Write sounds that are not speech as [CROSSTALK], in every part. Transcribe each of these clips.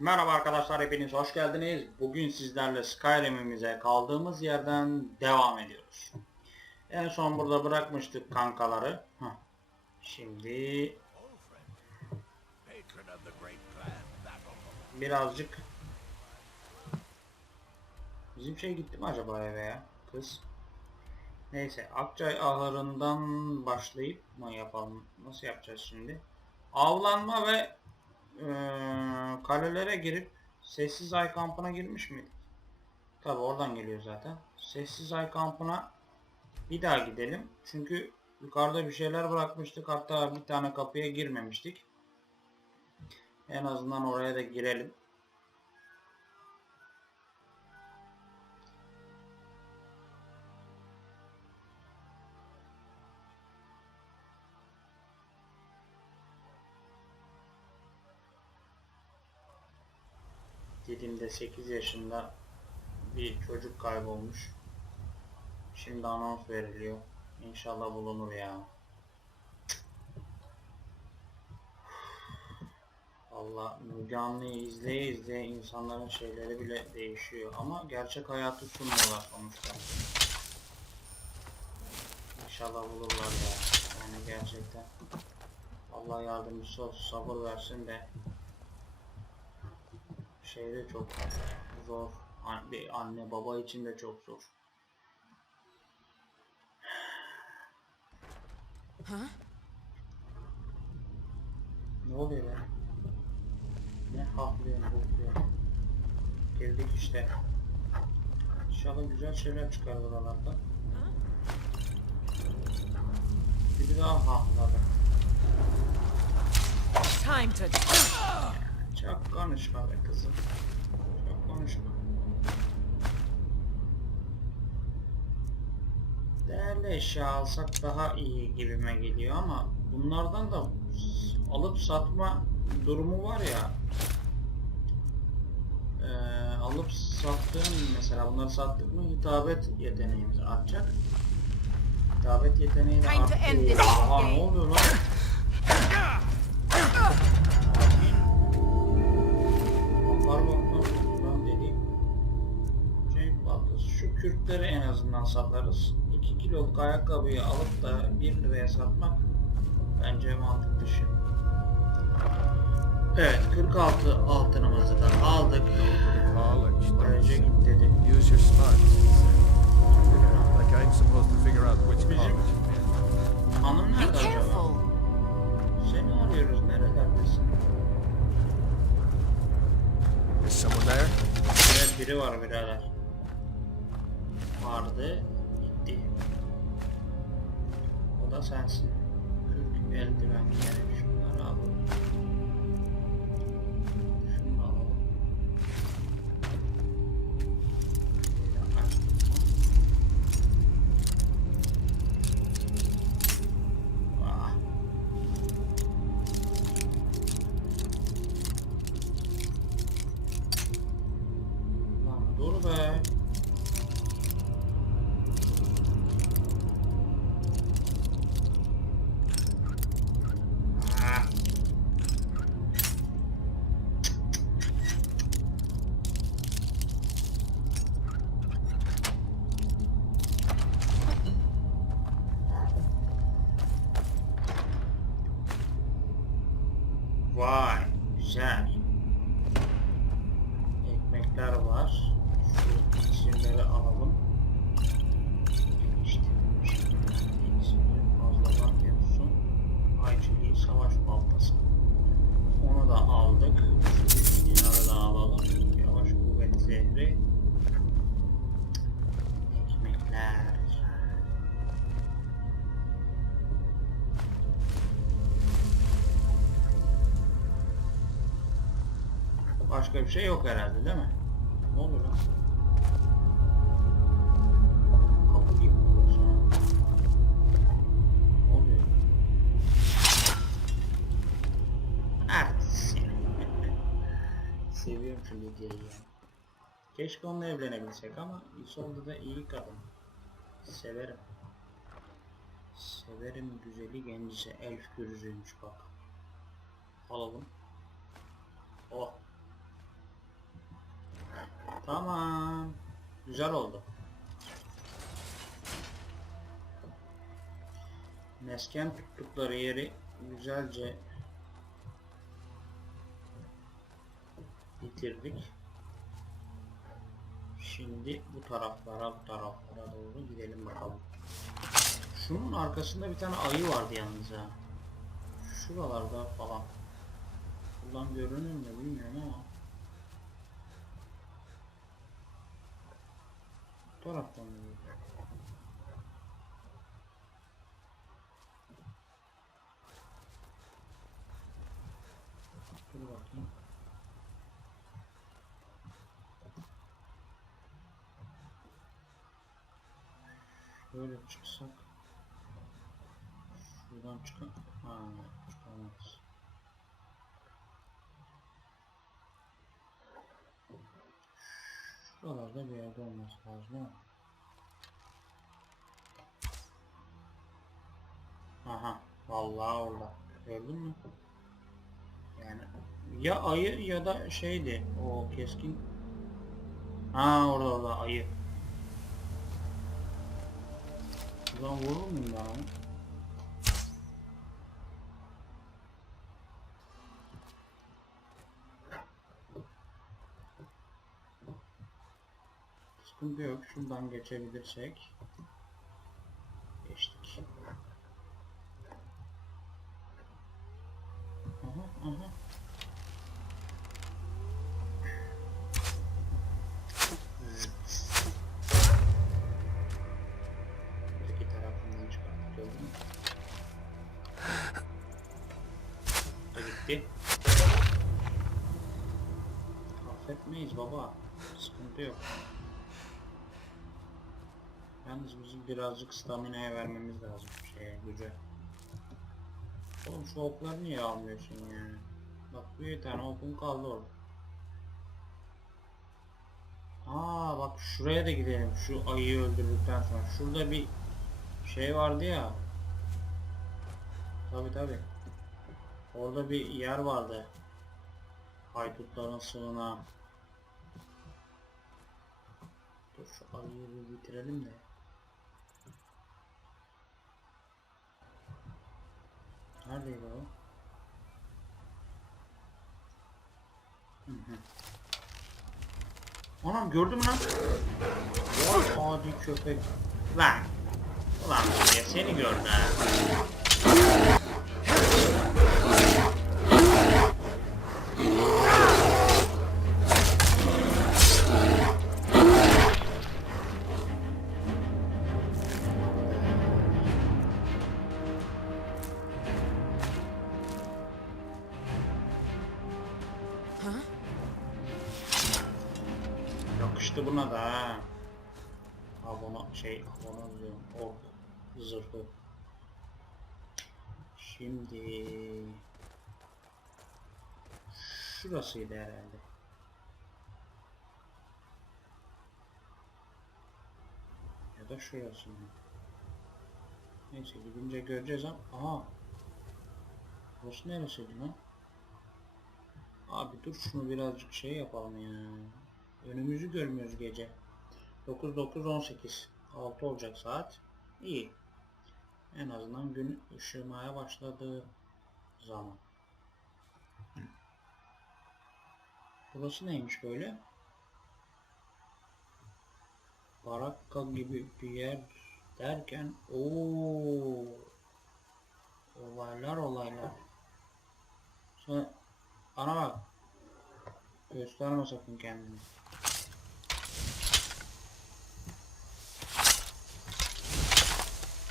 Merhaba arkadaşlar hepiniz hoş geldiniz. Bugün sizlerle Skyrim'imize kaldığımız yerden devam ediyoruz. En son burada bırakmıştık kankaları. Şimdi birazcık bizim şey gitti mi acaba eve ya kız? Neyse Akçay ahırından başlayıp mı yapalım? Nasıl yapacağız şimdi? Avlanma ve eee, kalelere girip sessiz ay kampına girmiş miydik? Tabi oradan geliyor zaten. Sessiz ay kampına bir daha gidelim. Çünkü yukarıda bir şeyler bırakmıştık. Hatta bir tane kapıya girmemiştik. En azından oraya da girelim. Didim'de 8 yaşında bir çocuk kaybolmuş. Şimdi anons veriliyor. İnşallah bulunur ya. Allah Müge Anlı'yı izleye izleye insanların şeyleri bile değişiyor. Ama gerçek hayatı sunmuyorlar sonuçta. İnşallah bulurlar ya. Yani gerçekten. Allah yardımcısı olsun, sabır versin de şeyde çok zor. Bir anne baba için de çok zor. Ne oluyor ya? Ne haklıyor ne hukluyor. Girdik işte. İnşallah güzel şeyler çıkar buralarda. Biri daha hakladı. Time to [LAUGHS] Çok konuşma be kızım. Çok konuşma. Değerli eşya alsak daha iyi gibime geliyor ama bunlardan da alıp satma durumu var ya. Eee, alıp sattığım mesela bunları sattık mı hitabet yeteneğimiz artacak. Hitabet yeteneği de Oha, game. ne oluyor lan? Şu kürkleri en azından satarız. 2 kiloluk ayakkabıyı alıp da 1 liraya satmak bence mantıklı şey. Evet 46 altınımızı da aldık. Böylece git dedi. Use your smarts. Like I'm supposed to figure out which Bizim-. Hanım Be nerede acaba? Seni arıyoruz nerelerdesin? Is someone there? Evet biri var birader. Vardı, gitti. O da sensin. Başka bir şey yok herhalde değil mi? Ne oluyor lan? Kapı gibi burası. Ne oluyor? Seni. [LAUGHS] Seviyorum şu Lidya'yı ya. Keşke onunla evlenebilsek ama İsolda da iyi kadın. Severim. Severim güzeli gencise elf gözüymüş bak. Alalım. Oh. Tamam. Güzel oldu. Mesken tuttukları yeri güzelce bitirdik. Şimdi bu taraflara bu taraflara doğru gidelim bakalım. Şunun arkasında bir tane ayı vardı yalnız ha. Şuralarda falan. Buradan görünür mü bilmiyorum ama. Taraftan mı? geliyor? Dur bakayım. Böyle çıksak. Şuradan çıkan. Ha, çıkamaz. Şuralarda bir yerde olması lazım. Aha, vallahi orada. Gördün mü? Yani ya ayı ya da şeydi o keskin. Ha orada orada ayı. Buradan vurur muyum ben onu? Sıkıntı yok. Şuradan geçebilirsek. Geçtik. Aha aha. Gitti. [LAUGHS] Affetmeyiz baba. Sıkıntı yok. Yalnız bizim birazcık stamina'ya vermemiz lazım şeye güce. Oğlum şu okları niye almıyorsun yani? Bak bir tane okun kaldı orada. Aa bak şuraya da gidelim şu ayıyı öldürdükten sonra. Şurada bir şey vardı ya. Tabi tabi. Orada bir yer vardı. Haydutların sığınağı. Dur şu ayıyı bitirelim de. Neredeydi. Anam gördün mü lan? Vay adi köpek. Lan. Ulan seni gördü ha. Yakıştı buna da ha. Abona şey abona diyorum. Ork zırhı. Şimdi şurasıydı herhalde. Ya da şurası mı? Neyse gidince göreceğiz ama. Aha. Burası neresiydi lan? Abi dur şunu birazcık şey yapalım ya. Önümüzü görmüyoruz gece. 9 9 18 6 olacak saat. İyi. En azından gün ışımaya başladığı zaman. Burası neymiş böyle? Barakka gibi bir yer derken ooo olaylar olaylar. Sen bana bak. Gösterme sakın kendini.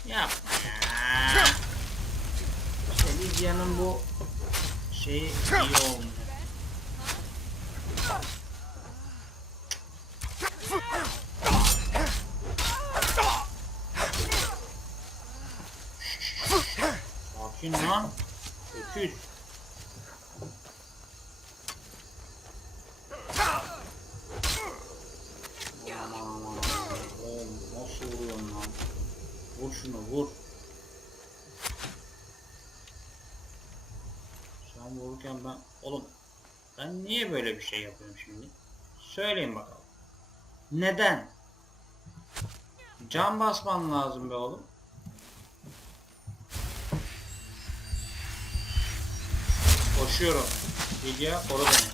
Yapma ya. Lidya'nın bu şeyi iyi olmuyor. Sakin lan. Öküz. Aman aman aman. Oğlum nasıl vuruyorsun lan? Vur şunu vur. Sen vururken ben... Oğlum ben niye böyle bir şey yapıyorum şimdi? Söyleyin bakalım. Neden? Can basman lazım be oğlum. Koşuyorum. Lidya koru beni.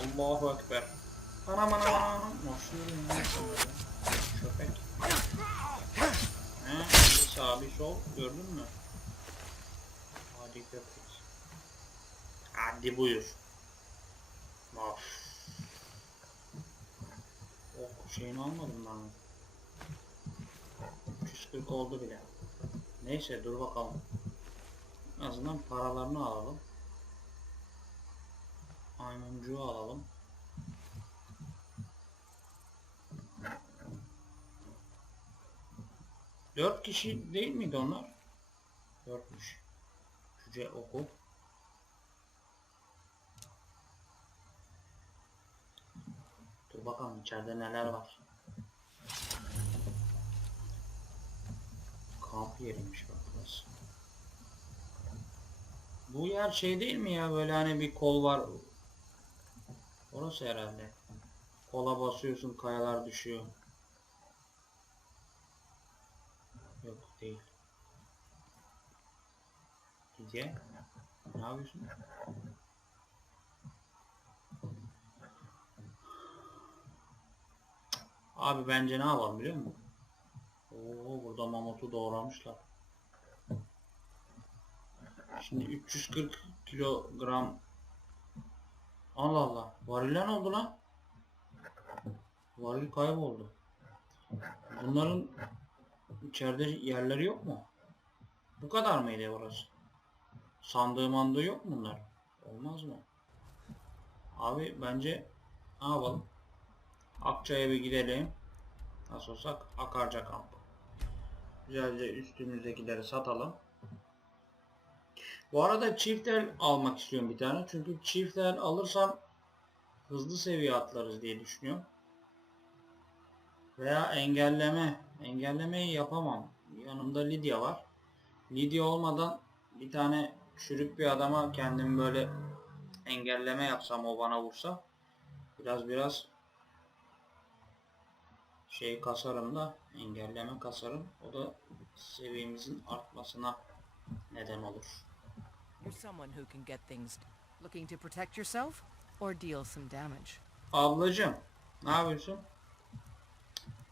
Allahu Ekber. Anam anam anam. Koşuyorum. Köpek. He, sağ bir sol gördün mü? Hadi köpek. Hadi buyur. Of. Oh şeyini almadım ben. 340 oldu bile. Neyse dur bakalım. En azından paralarını alalım. Maymuncuğu alalım. Dört kişi değil miydi onlar? Dörtmüş. Cüce oku. Bakalım içeride neler var. Kamp yeriymiş bak burası. Bu yer şey değil mi ya böyle hani bir kol var. Orası herhalde. Kola basıyorsun kayalar düşüyor. Yok değil. Gece. Ne yapıyorsun? Abi bence ne yapalım biliyor musun? Oo burada mamutu doğramışlar. Şimdi 340 kilogram Allah Allah. Variller ne oldu lan? Varil kayboldu. Bunların içeride yerleri yok mu? Bu kadar mıydı orası? Sandığı mandığı yok mu bunlar? Olmaz mı? Abi bence ne yapalım? Akça'ya bir gidelim. Nasıl olsa Akarca kampı. Güzelce üstümüzdekileri satalım. Bu arada çift el almak istiyorum bir tane. Çünkü çift el alırsam hızlı seviye atlarız diye düşünüyorum. Veya engelleme. Engellemeyi yapamam. Yanımda Lidya var. Lidya olmadan bir tane çürük bir adama kendimi böyle engelleme yapsam o bana vursa biraz biraz şey kasarım da engelleme kasarım. O da seviyemizin artmasına neden olur. You're someone who can get things looking to protect yourself or deal some damage. Ablacım ne yapıyorsun?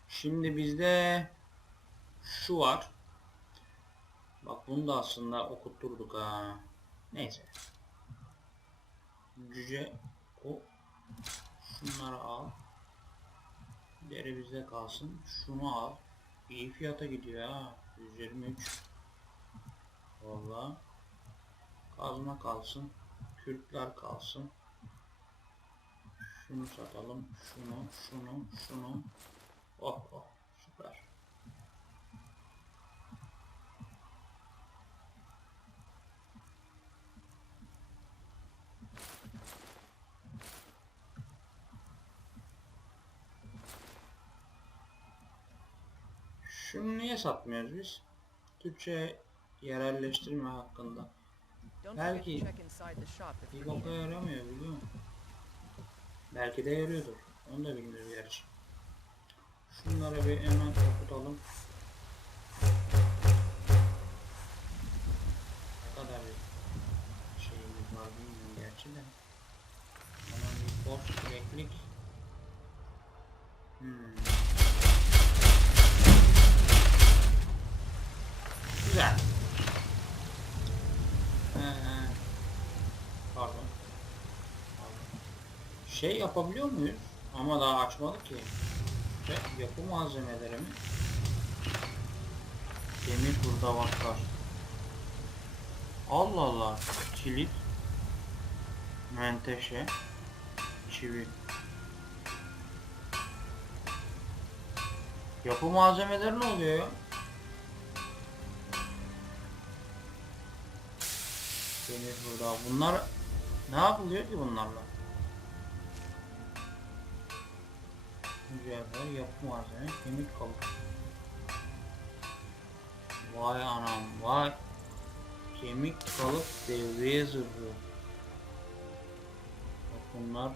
Şimdi bizde şu var. Bak bunu da aslında okutturduk ha. Neyse. Cüce o şunları al. Deri bizde kalsın. Şunu al. İyi fiyata gidiyor ha. 123. Vallahi. Kazma kalsın. Kürkler kalsın. Şunu satalım. Şunu, şunu, şunu. Oh oh Şunu niye satmıyoruz biz? Türkçe yerelleştirme hakkında. Belki Bir boka yaramıyor biliyor musun? Belki de yarıyordur. Onu da bilmiyoruz gerçi. Şunları bir hemen okutalım. Ne kadar bir şeyimiz var bilmiyorum gerçi de. Hemen bir boş süreklilik. Hmm. Güzel. Pardon. Pardon. Şey yapabiliyor muyuz? Ama daha açmadık ki. Ve yapı malzemeleri mi? Demir burada vakar. Allah Allah. Kilit. Menteşe. Çivi. Yapı malzemeleri ne oluyor ya? Demir burada. Bunlar ne yapılıyor ki bunlarla? Mücevher, yapı malzeme, kemik kalıp. Vay anam vay. Kemik kalıp devreye zırhı. Bunlar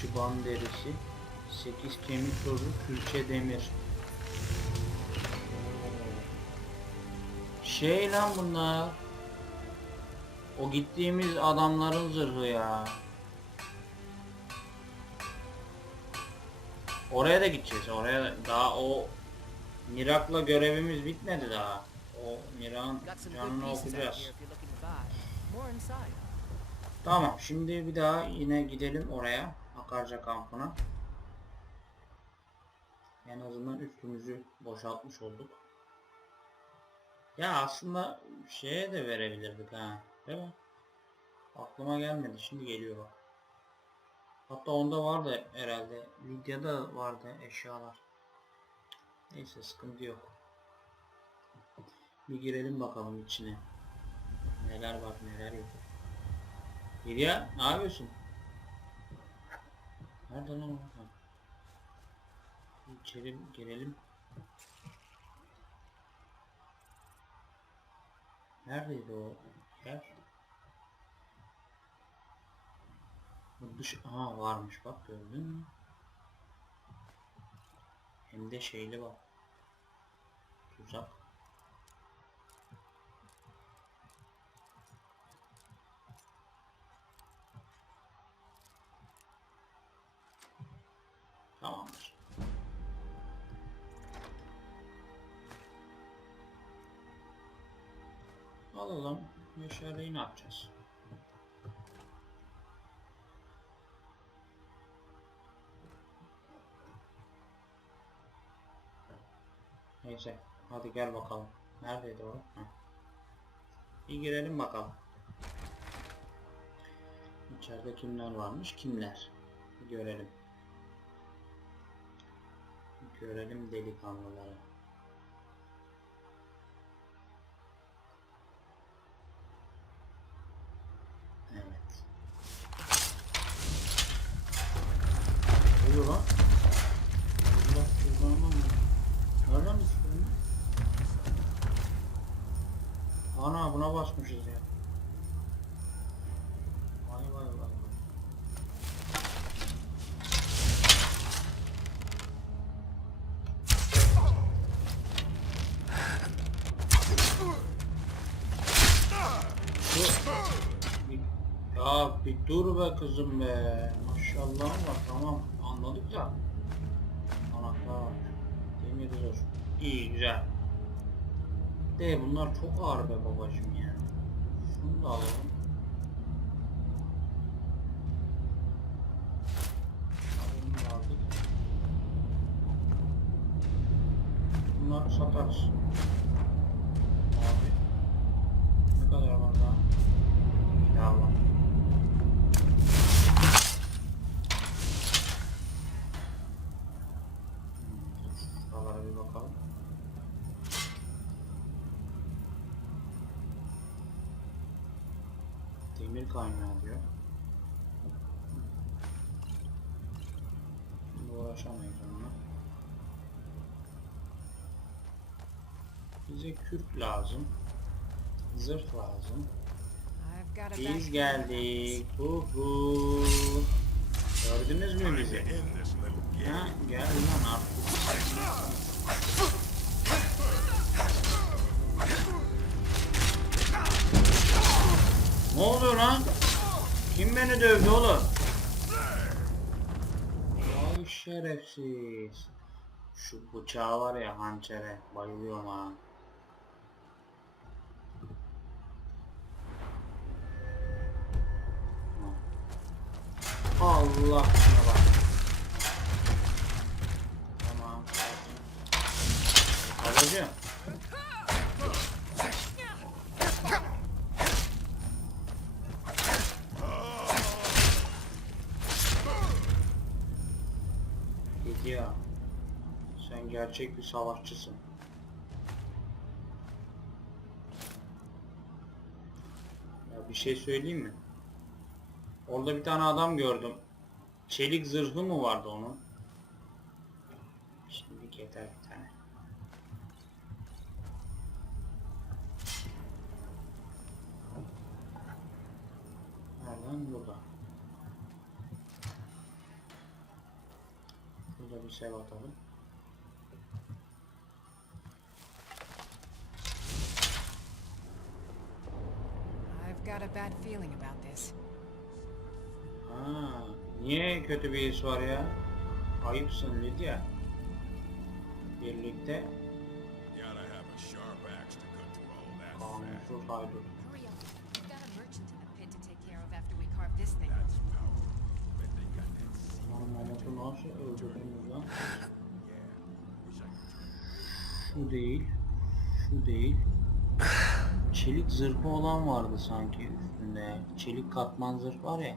çıban derisi, 8 kemik tozu, külçe demir. Şey lan bunlar. O gittiğimiz adamların zırhı ya. Oraya da gideceğiz. Oraya da- daha o Mirak'la görevimiz bitmedi daha. O Mirak'ın canını okuyacağız. Tamam şimdi bir daha yine gidelim oraya. Akarca kampına. En azından üstümüzü boşaltmış olduk. Ya aslında şeye de verebilirdik ha. Değil mi? Aklıma gelmedi. Şimdi geliyor bak. Hatta onda vardı herhalde. Lidya'da vardı eşyalar. Neyse sıkıntı yok. Bir girelim bakalım içine. Neler var neler yok. Lidya ne yapıyorsun? Nerede lan o? İçeri girelim. Neredeydi o yer? Dış Aha varmış bak gördün mü? Hem de şeyli bak. Tuzak. Tamamdır. Alalım. Yaşar'ı ne yapacağız? Neyse. Hadi gel bakalım. Neredeydi o? Heh. Bir girelim bakalım. İçeride kimler varmış? Kimler? Görelim. Görelim delikanlıları. Ana buna basmışız ya. Vay vay vay Ya bir dur be kızım be. Maşallah var tamam anladık da. Anahtar. Demir zor. İyi güzel. De bunlar çok ağır be babacım ya. Şunu da alalım. Alalım da Bize kürk lazım. Zırh lazım. Biz geldik. Hu hu. Gördünüz mü bizi? Ha, gel lan artık. Ne oluyor lan? Kim beni dövdü oğlum? Ay şerefsiz. Şu bıçağı var ya hançere. Bayılıyorum ha. Allah şuna bak. Tamam. Babacığım. Gidiyor. Sen gerçek bir savaşçısın. Ya bir şey söyleyeyim mi? Orada bir tane adam gördüm. Çelik zırhı mı vardı onun? Şimdi yeter bir tane. Nereden burada? Şurada bir sev atalım. I've got a bad feeling about this. Ha, niye kötü bir his var ya? Ayıpsın Lidya. Birlikte kanunsuz haydut. Lan Mahmut'u nasıl öldürdünüz lan? Şu değil. Şu değil. Çelik zırhı olan vardı sanki üstünde. Çelik katman zırh var ya.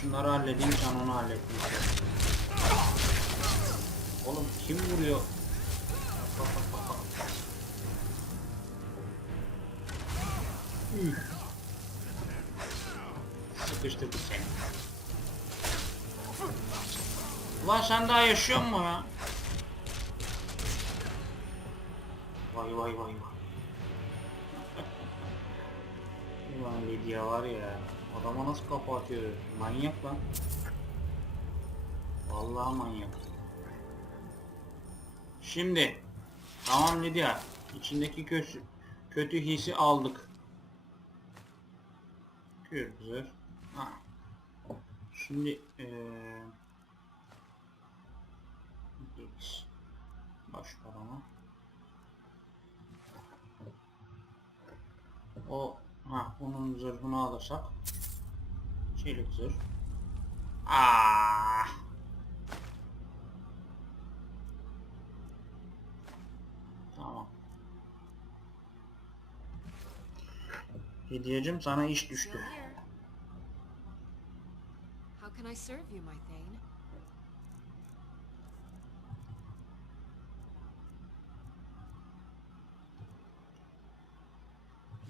Şunları halledeyim sen onu halletmişsin. Oğlum kim vuruyor? Üf. Sıkıştırdık seni. Ulan sen daha yaşıyor mu ya? Vay vay vay vay. Ulan Lidya var ya. Adama nasıl kafa atıyor? Manyak lan. Vallahi manyak. Şimdi tamam Lidya. İçindeki kötü kötü hissi aldık. Güzel. Şimdi eee baş parama. O ha onun zırhını alırsak çelik zırh. Aa! Tamam. Hediyecim sana iş düştü. How can I serve you, my Thane?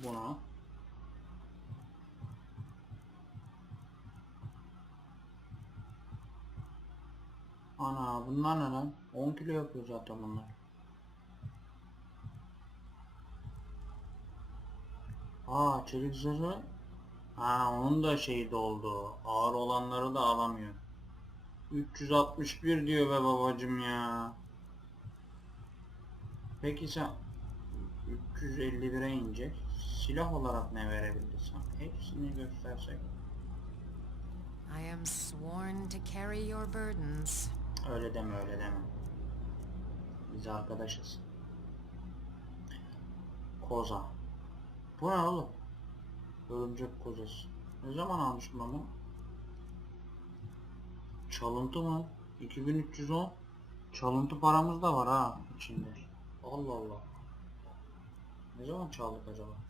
Bunu. Ana bunlar ne lan? 10 kilo yapıyor zaten bunlar. Aa çelik zırhı. Ha onun da şeyi doldu. Ağır olanları da alamıyor. 361 diyor be babacım ya. Peki sen 351'e inecek. Silah olarak ne verebildi sana? Hepsini göstersek. I am sworn to carry your burdens. Öyle deme öyle deme. Biz arkadaşız. Koza. Bu ne oğlum? Örümcek kozası. Ne zaman almıştım onu? Çalıntı mı? 2310. Çalıntı paramız da var ha içinde. Allah Allah. Ne zaman çaldık acaba?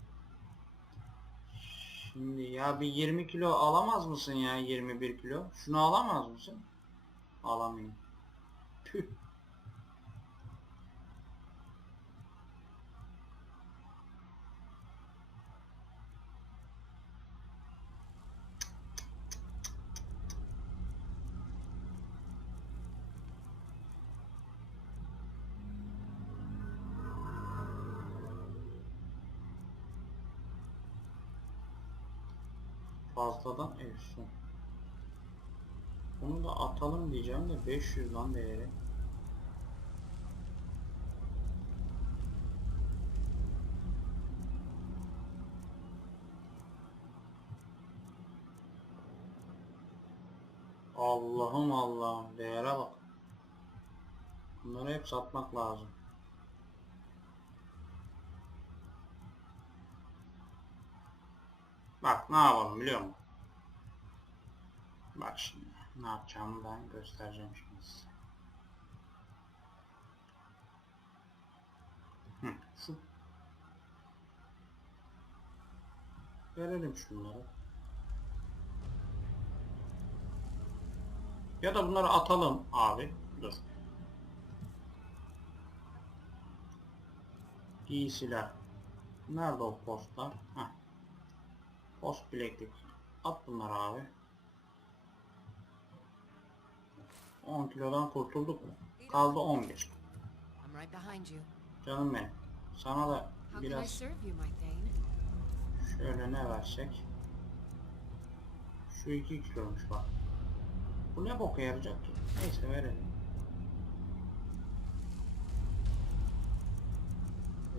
Şimdi ya bir 20 kilo alamaz mısın ya 21 kilo? Şunu alamaz mısın? Alamayayım. 500 lan değeri. Allah'ım Allah'ım değere bak. Bunları hep satmak lazım. Bak ne yapalım biliyor musun? Bak şimdi ne yapacağımı ben göstereceğim şimdi size. Hı, şu. Verelim şunları. Ya da bunları atalım abi. Dur. Giysiler. Nerede o postlar? Heh. Post bileklik. At bunları abi. 10 kilodan kurtulduk? Kaldı 11. I'm right behind you. Canım benim. Sana da biraz şöyle ne versek? Şu 2 kiloymuş bak. Bu ne boka yarayacak ki? Neyse verelim.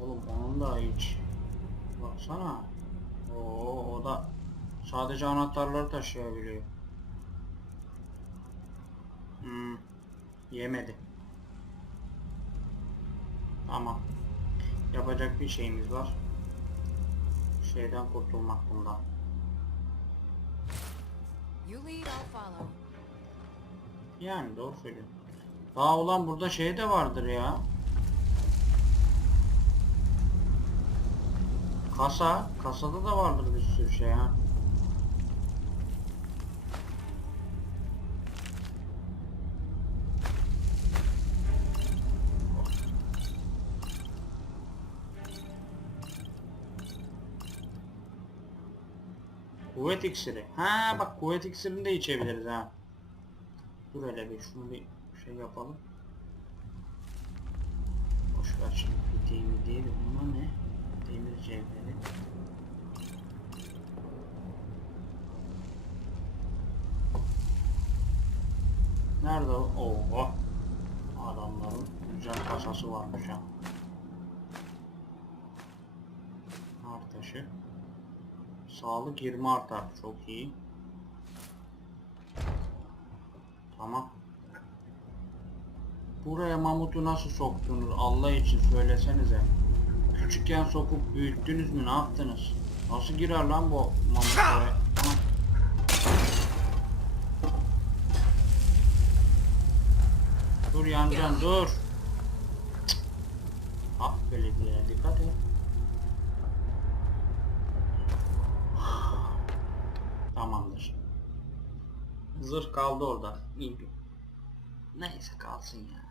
Oğlum onun da hiç. Baksana. Oo o da sadece anahtarları taşıyabiliyor. Hmm. Yemedi. Tamam. Yapacak bir şeyimiz var. Şeyden kurtulmak bundan. Yani doğru söylüyorsun. Daha ulan burada şey de vardır ya. Kasa. Kasada da vardır bir sürü şey ha. Kuvvet iksiri. Ha bak kuvvet iksirini de içebiliriz ha. Dur hele bir şunu bir şey yapalım. Boş ver şimdi fideyi değil bunlar ne? Demir cevheri. Nerede o? Oha. Adamların güzel kasası varmış ha. Nar taşı. Sağlık 20 artar. Çok iyi. Tamam. Buraya mamutu nasıl soktunuz Allah için söylesenize. Küçükken sokup büyüttünüz mü ne yaptınız? Nasıl girer lan bu mamut buraya? Dur yancan dur. Ah belediye dikkat et. Tamamdır. Zırh kaldı orada. İyi. Neyse kalsın ya.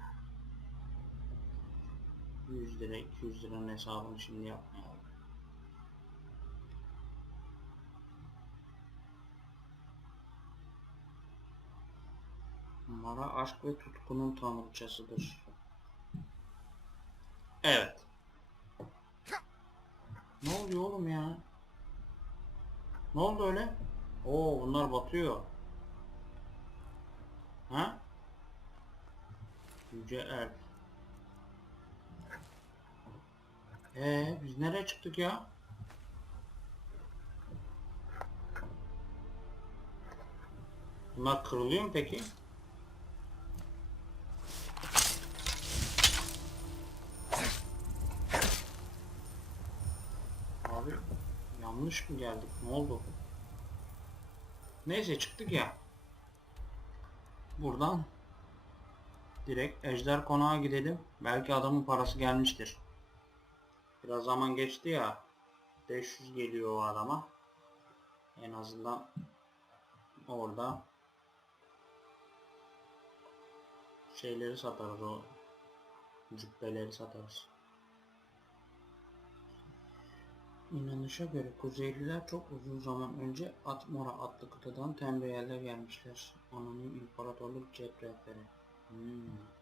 100 lira 200 liranın hesabını şimdi yapmayalım. Numara aşk ve tutkunun tanrıçasıdır. Evet. Ne oluyor oğlum ya? Ne oldu öyle? Oo bunlar batıyor. Ha? Yüce Elf. Ee biz nereye çıktık ya? Bunlar kırılıyor mu peki? Abi yanlış mı geldik? Ne oldu? Neyse çıktık ya. Buradan direkt Ejder Konağa gidelim. Belki adamın parası gelmiştir. Biraz zaman geçti ya. 500 geliyor o adama. En azından orada şeyleri satarız o cübbeleri satarız. İnanışa göre Kuzeyliler çok uzun zaman önce Atmora adlı kıtadan Tembeyel'e gelmişler. Anonim imparatorluk cep rehberi. Hmm.